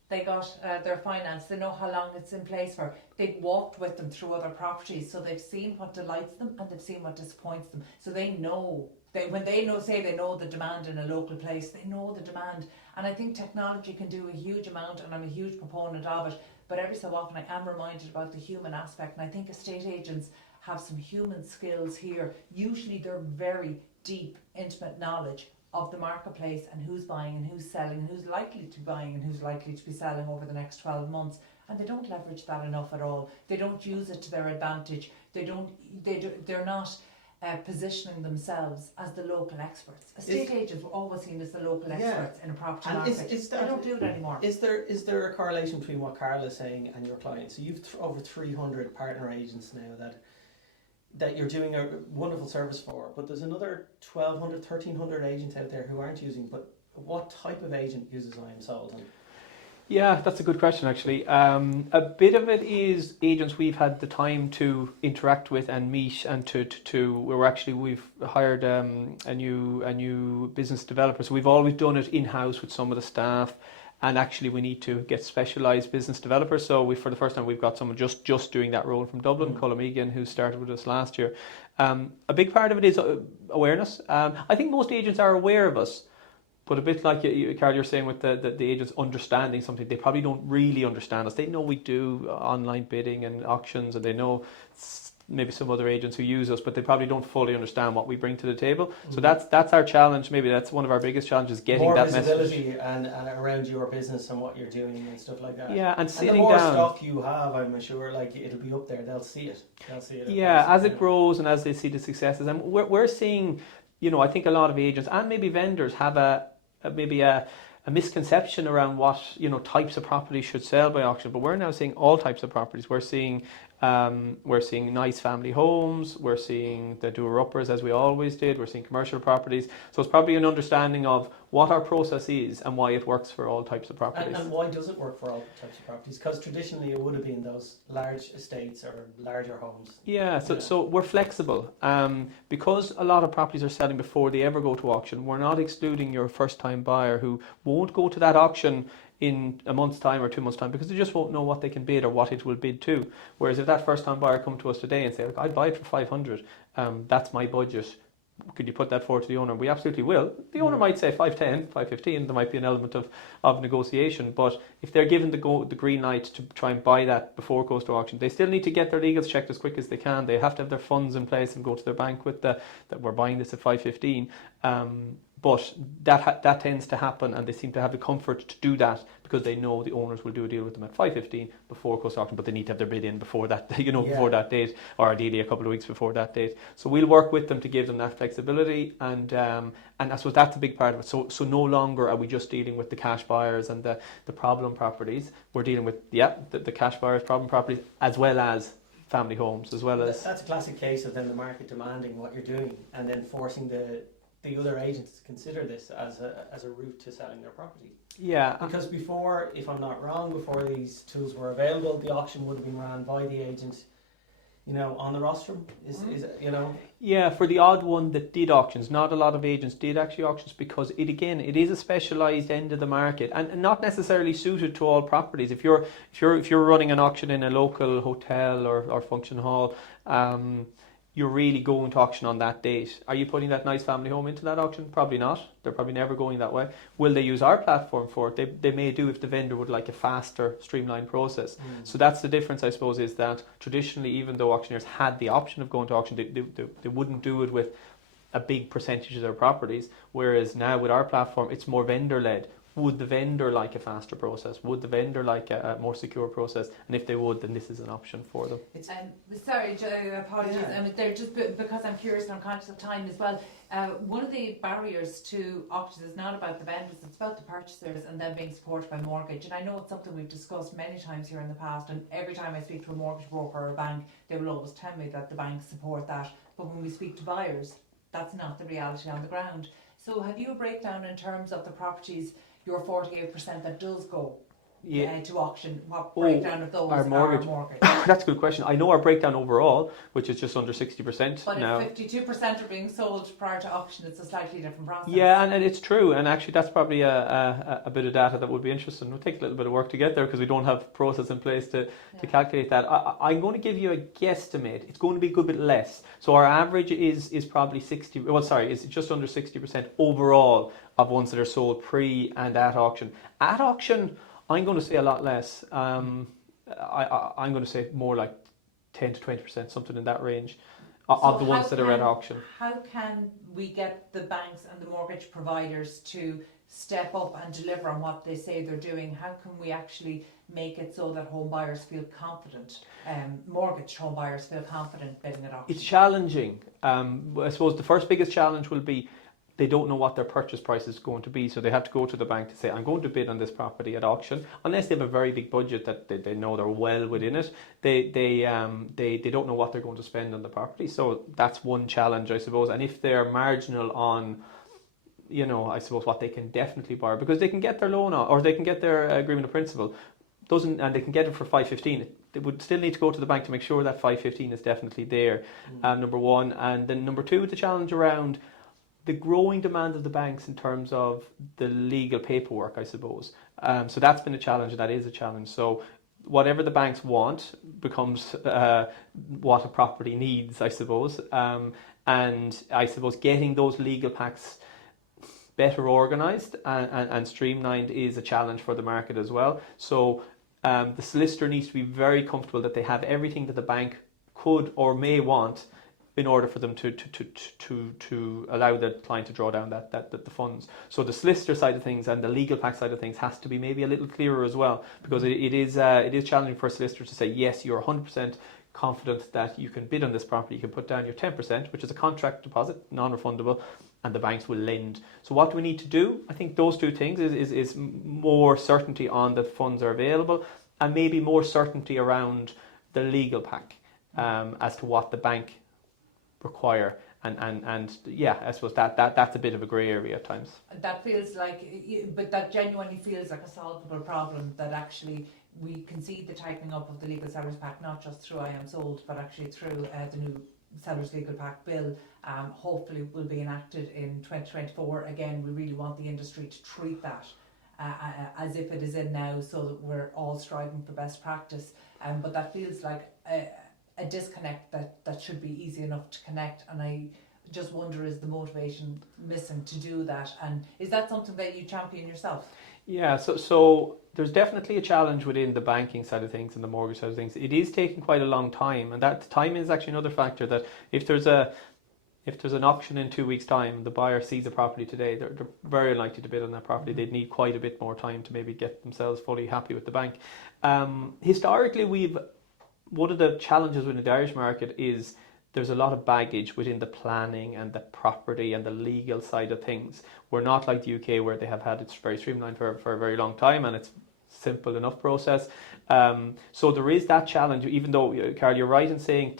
their finance, they know how long it's in place for. They've walked with them through other properties, so they've seen what delights them and they've seen what disappoints them. So they know, when they know the demand in a local place, they know the demand. And I think technology can do a huge amount, and I'm a huge proponent of it, but every so often I am reminded about the human aspect, and I think estate agents have some human skills here. Usually they're very deep, intimate knowledge of the marketplace and who's buying and who's selling and who's likely to be buying and who's likely to be selling over the next 12 months. And they don't leverage that enough at all. They don't use it to their advantage. They're not positioning themselves as the local experts. Estate agents were always seen as the local experts in a property market. They don't do it anymore. Is there a correlation between what Carol is saying and your clients? So you've over 300 partner agents now that you're doing a wonderful service for, but there's another 1,200, 1,300 agents out there who aren't using. But what type of agent uses I Am Sold? Yeah, that's a good question actually. A bit of it is agents we've had the time to interact with and meet, and we've hired a new business developer. So we've always done it in-house with some of the staff, and actually we need to get specialised business developers. So for the first time we've got someone just doing that role from Dublin, Colm Egan, who started with us last year. A big part of it is awareness. I think most agents are aware of us. But a bit like Carol, you're saying with the agents understanding something, they probably don't really understand us. They know we do online bidding and auctions, and they know maybe some other agents who use us, but they probably don't fully understand what we bring to the table. So that's our challenge. Maybe that's one of our biggest challenges, getting more that visibility message. and around your business and what you're doing and stuff like that. Yeah, and sitting the more down. stock you have, I'm sure, like, it'll be up there. They'll see it. Yeah, as it grows and as they see the successes, and we're seeing, I think a lot of agents and maybe vendors have maybe a misconception around what types of properties should sell by auction, but we're now seeing all types of properties. We're seeing nice family homes, we're seeing the doer-uppers as we always did, we're seeing commercial properties. So it's probably an understanding of what our process is and why it works for all types of properties. And why does it work for all types of properties? Because traditionally it would have been those large estates or larger homes. Yeah, so we're flexible. Because a lot of properties are selling before they ever go to auction, we're not excluding your first-time buyer who won't go to that auction in a month's time or 2 months' time because they just won't know what they can bid or what it will bid to. Whereas if that first-time buyer come to us today and say, look, I'd buy it for 500, that's my budget, could you put that forward to the owner? We absolutely will. The owner might say 510, 515, there might be an element of negotiation, but if they're given the green light to try and buy that before it goes to auction, they still need to get their legals checked as quick as they can. They have to have their funds in place and go to their bank with that we're buying this at 515. But that tends to happen, and they seem to have the comfort to do that because they know the owners will do a deal with them at 515 before it goes to auction. But they need to have their bid in before that, before that date, or ideally a couple of weeks before that date. So we'll work with them to give them that flexibility, and I suppose that's a big part of it. So no longer are we just dealing with the cash buyers and the problem properties. We're dealing with the cash buyers, problem properties, as well as family homes, as well as. That's a classic case of then the market demanding what you're doing, and then forcing the other agents to consider this as a route to selling their property. Yeah. Because before, if I'm not wrong, before these tools were available, the auction would have been run by the agent, on the rostrum. Yeah, for the odd one that did auctions, not a lot of agents did actually auctions because it is a specialised end of the market and not necessarily suited to all properties. If you're running an auction in a local hotel or function hall, you're really going to auction on that date. Are you putting that nice family home into that auction? Probably not. They're probably never going that way. Will they use our platform for it? They may do if the vendor would like a faster, streamlined process. So that's the difference, I suppose, is that traditionally, even though auctioneers had the option of going to auction, they wouldn't do it with a big percentage of their properties, whereas now with our platform, it's more vendor-led. Would the vendor like a faster process? Would the vendor like a more secure process? And if they would, then this is an option for them. Sorry, Joe, apologies. Yeah. They're just because I'm curious and I'm conscious of time as well. One of the barriers to auctions is not about the vendors, it's about the purchasers and them being supported by mortgage. And I know it's something we've discussed many times here in the past, and every time I speak to a mortgage broker or a bank, they will always tell me that the banks support that. But when we speak to buyers, that's not the reality on the ground. So have you a breakdown in terms of the properties, your 48% that does go to auction? What breakdown of those our mortgage. That's a good question. I know our breakdown overall, which is just under 60% but now. But if 52% are being sold prior to auction, it's a slightly different process. Yeah, and it's true. And actually, that's probably a bit of data that would be interesting. It'll take a little bit of work to get there because we don't have a process in place to calculate that. I'm going to give you a guesstimate. It's going to be a good bit less. So our average is probably 60. Well, sorry, it's just under 60% overall of ones that are sold pre and at auction. At auction, I'm going to say a lot less. I'm going to say more like 10 to 20%, something in that range. of the So ones how that are at can- auction. How can we get the banks and the mortgage providers to step up and deliver on what they say they're doing? How can we actually make it so that home buyers feel confident, mortgage home buyers feel confident bidding at auction? It's challenging. I suppose the first biggest challenge will be they don't know what their purchase price is going to be, so they have to go to the bank to say, I'm going to bid on this property at auction. Unless they have a very big budget that they know they're well within it, they don't know what they're going to spend on the property. So that's one challenge, I suppose. And if they're marginal on, I suppose what they can definitely borrow, because they can get their loan or they can get their agreement of principle, and they can get it for 515. They would still need to go to the bank to make sure that 515 is definitely there. Number one, and then number two, the challenge around the growing demand of the banks in terms of the legal paperwork, I suppose. So that's been a challenge, and that is a challenge. So whatever the banks want becomes what a property needs, I suppose. And I suppose getting those legal packs better organised and streamlined is a challenge for the market as well. So the solicitor needs to be very comfortable that they have everything that the bank could or may want in order for them to allow the client to draw down the funds. So the solicitor side of things and the legal pack side of things has to be maybe a little clearer as well, because it is challenging for a solicitor to say, yes, you're 100% confident that you can bid on this property, you can put down your 10%, which is a contract deposit, non-refundable, and the banks will lend. So what do we need to do? I think those two things is more certainty on that funds are available, and maybe more certainty around the legal pack as to what the bank require, and yeah, I suppose that's a bit of a grey area at times. That feels like, but that genuinely feels like a solvable problem, that actually we can see the tightening up of the legal sellers pack, not just through I Am Sold, but actually through the new sellers legal pack bill. Hopefully will be enacted in 2024. Again, we really want the industry to treat that as if it is in now, so that we're all striving for best practice. But that feels like a disconnect that should be easy enough to connect, and I just wonder, is the motivation missing to do that, and is that something that you champion yourself? Yeah, so there's definitely a challenge within the banking side of things and the mortgage side of things. It is taking quite a long time, and that time is actually another factor, that if there's an auction in 2 weeks' time, the buyer sees a property today, they're very likely to bid on that property. They'd need quite a bit more time to maybe get themselves fully happy with the bank. Historically, one of the challenges within the Irish market is there's a lot of baggage within the planning and the property and the legal side of things. We're not like the UK, where they have had it very streamlined for a very long time, and it's simple enough process. So there is that challenge, even though, Carol, you're right in saying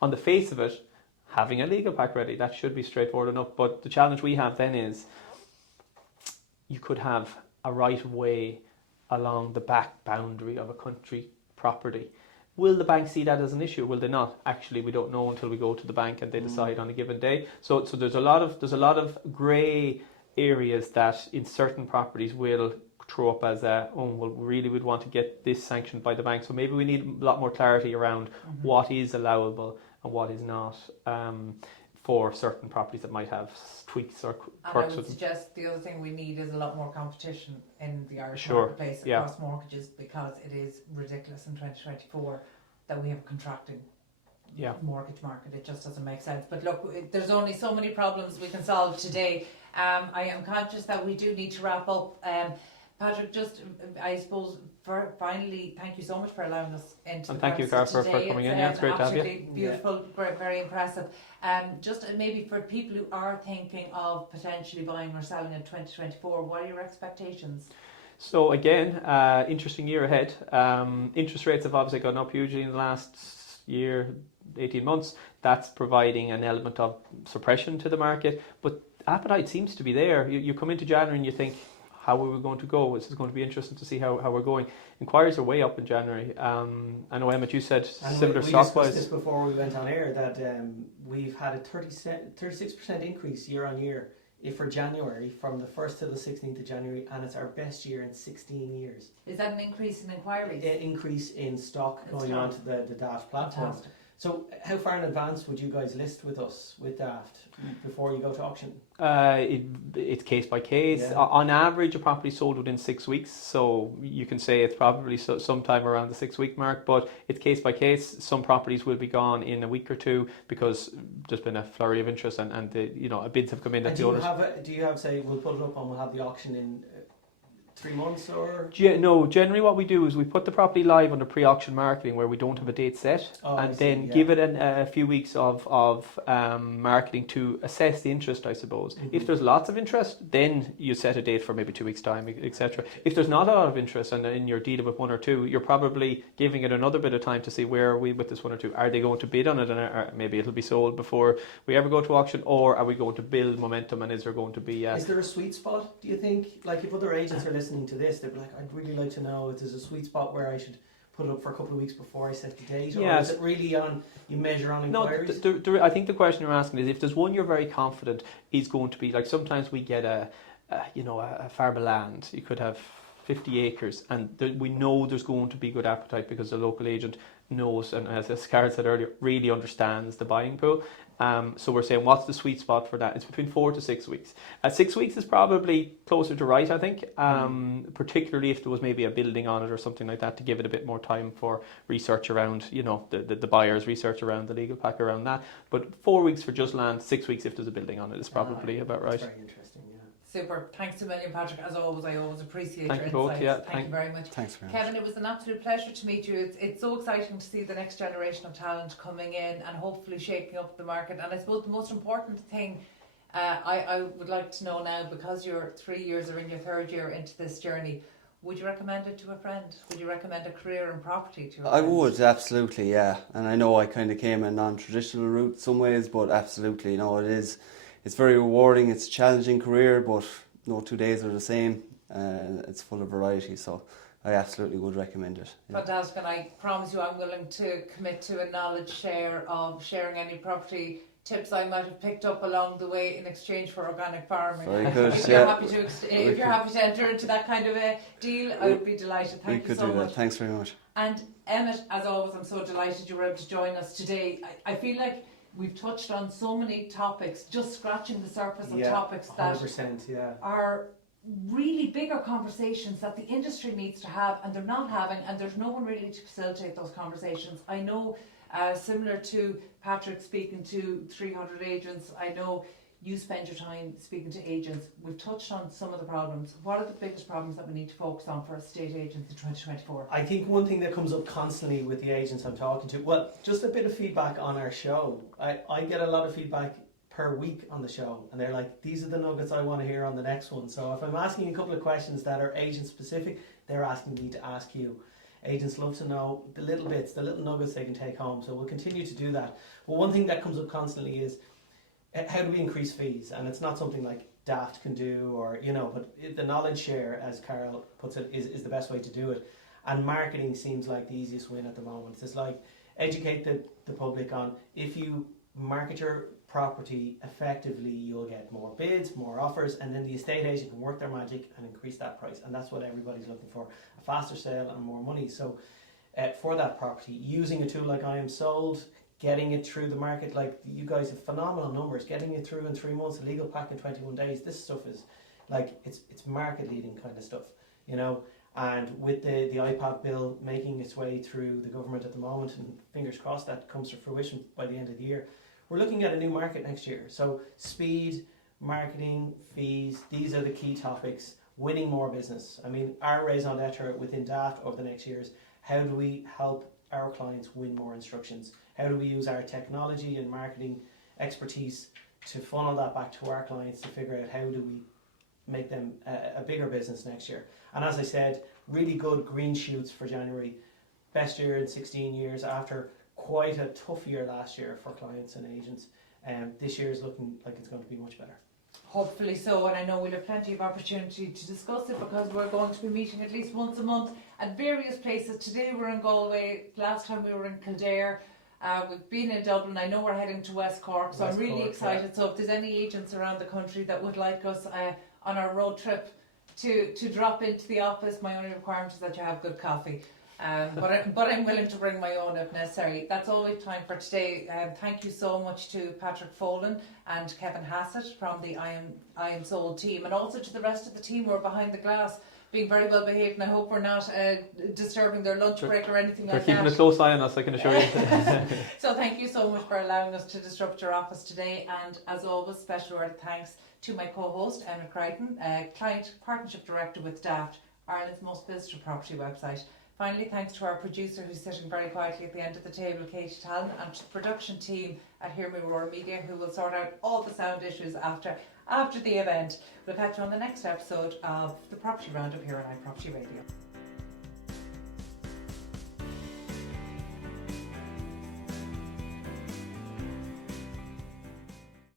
on the face of it, having a legal pack ready, that should be straightforward enough. But the challenge we have then is you could have a right of way along the back boundary of a country property. Will the bank see that as an issue? Will they not? Actually, we don't know until we go to the bank and they decide on a given day. So there's a lot of grey areas that in certain properties will throw up as we really would want to get this sanctioned by the bank. So maybe we need a lot more clarity around what is allowable and what is not for certain properties that might have tweaks or quirks. And I would suggest the other thing we need is a lot more competition in the Irish marketplace across mortgages, because it is ridiculous in 2024 that we have a contracting mortgage market. It just doesn't make sense. But look, there's only so many problems we can solve today. I am conscious that we do need to wrap up. Patrick, just I suppose finally, thank you so much for allowing us into the thank you, Carol, for coming in. Yeah, it's great to have you. Absolutely beautiful, very impressive. Just maybe for people who are thinking of potentially buying or selling in 2024, what are your expectations? So again, interesting year ahead. Interest rates have obviously gone up hugely in the last year, 18 months. That's providing an element of suppression to the market, but appetite seems to be there. You come into January and you think, how are we going to go? This is going to be interesting to see how we're going. Inquiries are way up in January. I know, Emmet, you said similar stock wise. We discussed this before we went on air, that we've had a 36% increase year on year for January, from the 1st to the 16th of January, and it's our best year in 16 years. Is that an increase in inquiries? An increase in stock going onto the Daft platform. Fantastic. So how far in advance would you guys list with us, with Daft, before you go to auction? It's case by case. Yeah. On average, a property sold within 6 weeks, so you can say it's probably sometime around the 6 week mark, but it's case by case. Some properties will be gone in a week or two because there's been a flurry of interest and bids have come in. And do you have say we'll put it up and we'll have the auction in 3 months or? No, generally what we do is we put the property live under pre-auction marketing where we don't have a date set, and then give it a few weeks of marketing to assess the interest, I suppose. Mm-hmm. If there's lots of interest, then you set a date for maybe 2 weeks' time, etc. If there's not a lot of interest and then you're dealing with one or two, you're probably giving it another bit of time to see where are we with this one or two. Are they going to bid on it, and maybe it'll be sold before we ever go to auction, or are we going to build momentum, and is there going to be... Is there a sweet spot, do you think? Like if other agents are listening to this, they'd be like, I'd really like to know if there's a sweet spot where I should put it up for a couple of weeks before I set the date, or is it really on, you measure on inquiries? No, I think the question you're asking is if there's one you're very confident is going to be, like sometimes we get a farm of land, you could have 50 acres, and we know there's going to be good appetite because the local agent knows, and as Carol said earlier, really understands the buying pool. So we're saying, what's the sweet spot for that? It's between 4 to 6 weeks. 6 weeks is probably closer to right, I think, particularly if there was maybe a building on it or something like that, to give it a bit more time for research around, the buyer's research around the legal pack around that. But 4 weeks for just land, 6 weeks if there's a building on it is probably about right. That's very interesting, yeah. Super. Thanks a million, Patrick. As always, I always appreciate your insights. Both, yeah. Thank you very much. Thanks very much. Kevin, it was an absolute pleasure to meet you. It's so exciting to see the next generation of talent coming in and hopefully shaking up the market. And I suppose the most important thing I would like to know now, because you're 3 years or in your third year into this journey, would you recommend it to a friend? Would you recommend a career in property to a friend? I would, absolutely, yeah. And I know I kind of came a non-traditional route some ways, but absolutely, it's very rewarding. It's a challenging career, but no 2 days are the same. It's full of variety, so I absolutely would recommend it. Yeah. Fantastic, and I promise you I'm willing to commit to a knowledge share of sharing any property tips I might have picked up along the way in exchange for organic farming. Very good. If you're happy to enter into that kind of a deal, I would be delighted. Thank you so much. Thanks very much. And Emmet, as always, I'm so delighted you were able to join us today. I feel like we've touched on so many topics, just scratching the surface of topics that 100%, are really bigger conversations that the industry needs to have, and they're not having, and there's no one really to facilitate those conversations. I know, similar to Patrick speaking to 300 agents, I know you spend your time speaking to agents. We've touched on some of the problems. What are the biggest problems that we need to focus on for estate agents in 2024? I think one thing that comes up constantly with the agents I'm talking to, well, just a bit of feedback on our show. I get a lot of feedback per week on the show, and they're like, these are the nuggets I want to hear on the next one. So if I'm asking a couple of questions that are agent specific, they're asking me to ask you. Agents love to know the little bits, the little nuggets they can take home, so we'll continue to do that. But one thing that comes up constantly is, how do we increase fees? And it's not something like Daft can do, or but the knowledge share, as Carol puts it, is the best way to do it. And marketing seems like the easiest win at the moment. It's like educate the public on, if you market your property effectively, you'll get more bids, more offers, and then the estate agent can work their magic and increase that price. And that's what everybody's looking for, a faster sale and more money. So for that property, using a tool like I Am Sold, getting it through the market, like you guys have phenomenal numbers, getting it through in 3 months, a legal pack in 21 days, this stuff is like, it's market leading kind of stuff, and with the iPad bill making its way through the government at the moment, and fingers crossed that comes to fruition by the end of the year, we're looking at a new market next year. So speed, marketing, fees, these are the key topics. Winning more business. I mean, our raison d'etre within Daft over the next years, how do we help our clients win more instructions? How do we use our technology and marketing expertise to funnel that back to our clients to figure out how do we make them a bigger business next year? And as I said, really good green shoots for January. Best year in 16 years after quite a tough year last year for clients and agents. This year is looking like it's going to be much better. Hopefully so, and I know we'll have plenty of opportunity to discuss it, because we're going to be meeting at least once a month at various places. Today we're in Galway, last time we were in Kildare, we've been in Dublin, I know we're heading to West Cork, so I'm really excited. Yeah. So if there's any agents around the country that would like us on our road trip to drop into the office, my only requirement is that you have good coffee. but I'm willing to bring my own if necessary. That's all we've time for today. Thank you so much to Patrick Folan and Kevin Hasset from the I Am Sold team, and also to the rest of the team who are behind the glass, being very well behaved, and I hope we're not disturbing their lunch break or anything like that. They're keeping a close eye on us, I can assure you. So thank you so much for allowing us to disrupt your office today, and as always, special word of thanks to my co-host Emmet Creighton, Client Partnership Director with Daft, Ireland's most visited property website. Finally, thanks to our producer who's sitting very quietly at the end of the table, Katie Tallon, and to the production team at Hear Me Roar Media, who will sort out all the sound issues after the event. We'll catch you on the next episode of the Property Roundup here on iProperty Radio.